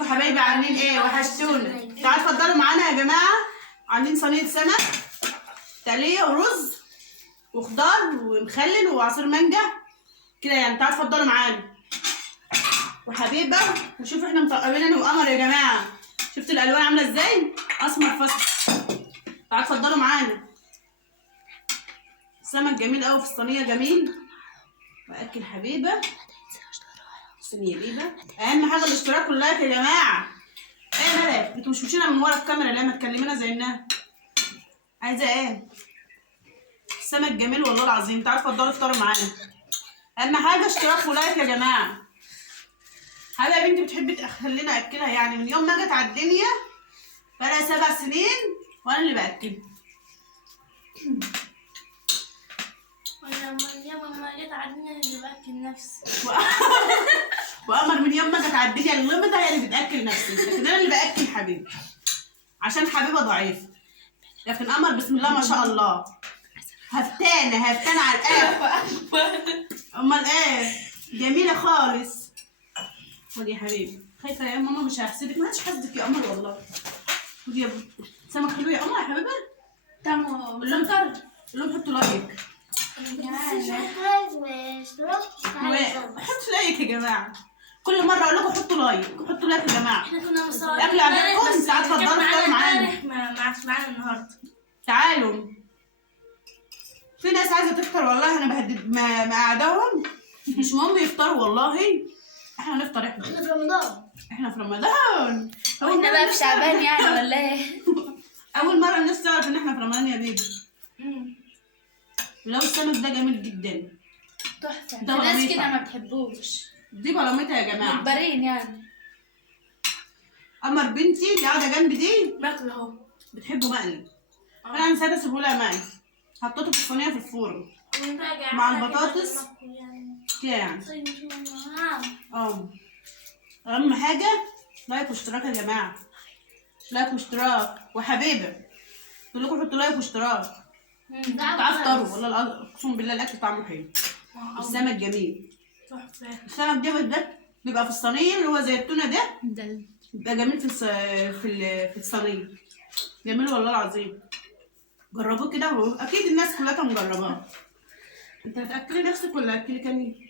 ازيكم حبايبي؟ عاملين ايه؟ وحشتونا. تعالوا اتفضلوا معانا يا جماعه. عاملين صينيه سمك تقليه ورز وخضار ومخلل وعصير مانجا كده يعني. تعالوا اتفضلوا معانا وحبيبه. وشوفوا احنا مطقمين انا وقمر يا جماعه. شفتوا الالوان عامله ازاي؟ اسمر فصل. تعالوا اتفضلوا معانا. السمك جميل قوي في الصينيه، جميل. واكل حبيبه صينيه بيبه. اهم حاجه الاشتراك واللايك يا جماعه. ايه مالك؟ انتوا مش مشينا من ورا الكاميرا ليه؟ ما تكلمينا زينا. عايزه ايه؟ السمك جميل والله العظيم. تعالوا اتفضلوا افطروا معانا. اهم حاجه اشتراك ولايك يا جماعه. حاجه يا بنتي بتحبي تخلينا اكلها يعني من يوم ما جت على الدنيا. بقالها 7 سنين وانا اللي باكلها. وانا من يوم ما جت على الدنيا اللي باكل نفسي. وقمر من يوم ما جت على الدنيا اللي هي اللي بتاكل نفسي، لكن انا اللي باكل حبيبي عشان حبيبه ضعيفه. لكن قمر بسم الله ما شاء الله هفتانه على الاخر. امال ايه؟ جميله خالص. خدي يا حبيبي. خايفه يا ماما مش هحسدك. ما عادش حاسدك يا قمر والله. خدي يا سمك حلو يا قمر يا حبيبه. تمام. قول لهم حطوا لايك. حطوا لايك يا جماعه. كل مره اقول لكم حطوا لايك يا جماعه. احنا كنا مصورين الاكل عجبكم؟ تعالوا اتفضلوا افطروا معانا. معانا النهارده. تعالوا. في ناس عايزه تفطر والله. انا بهدد مقعدهم مش مهم يفطروا والله. احنا نفطر. احنا في رمضان. احنا في رمضان. احنا بقى في شعبان يعني ولا ايه؟ اول مره الناس تعرف ان احنا في رمضان يا بيبي. لو السمك ده جميل جدا تحفه. ده الناس كده ما بتحبوش. دي بلامتها يا جماعه. مجبرين يعني. قمر بنتي اللي قاعده جنبي دي باكل اهو. بتحبه مقلي. انا نسيت اسيبه لها مقلي. حطيته في الصينيه في الفرن مع البطاطس كده يعني. اهم حاجه لايك واشتراك يا جماعه. لايك واشتراك وحبيبه. بقول لكم حطوا لايك واشتراك. تعالوا افطروا والله اقسم بالله الاكل طعمه حلو. السمك جميل. تحفه. السمك ده بيبقى في الصينيه اللي هو زي التونه ده. بيبقى جميل في الصينيه. جميل والله العظيم. جربوه كده. هو اكيد الناس كلها مجرباه. انت هتاكلي نفسك ولا هتاكلي مين؟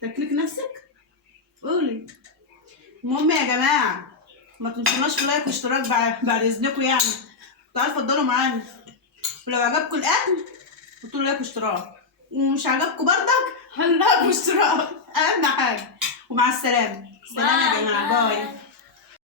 تاكلك نفسك؟ قولي. المهم يا جماعه ما تنسوناش في لايك واشتراك بعد اذنكم يعني. تعالوا اتفضلوا معانا. ولو عجبكم الاكل حطوا لايك واشتراك. ومش عجبكم برضك لايك واشتراك. اهم حاجه. ومع السلامه. سلام يا جماعه. باي.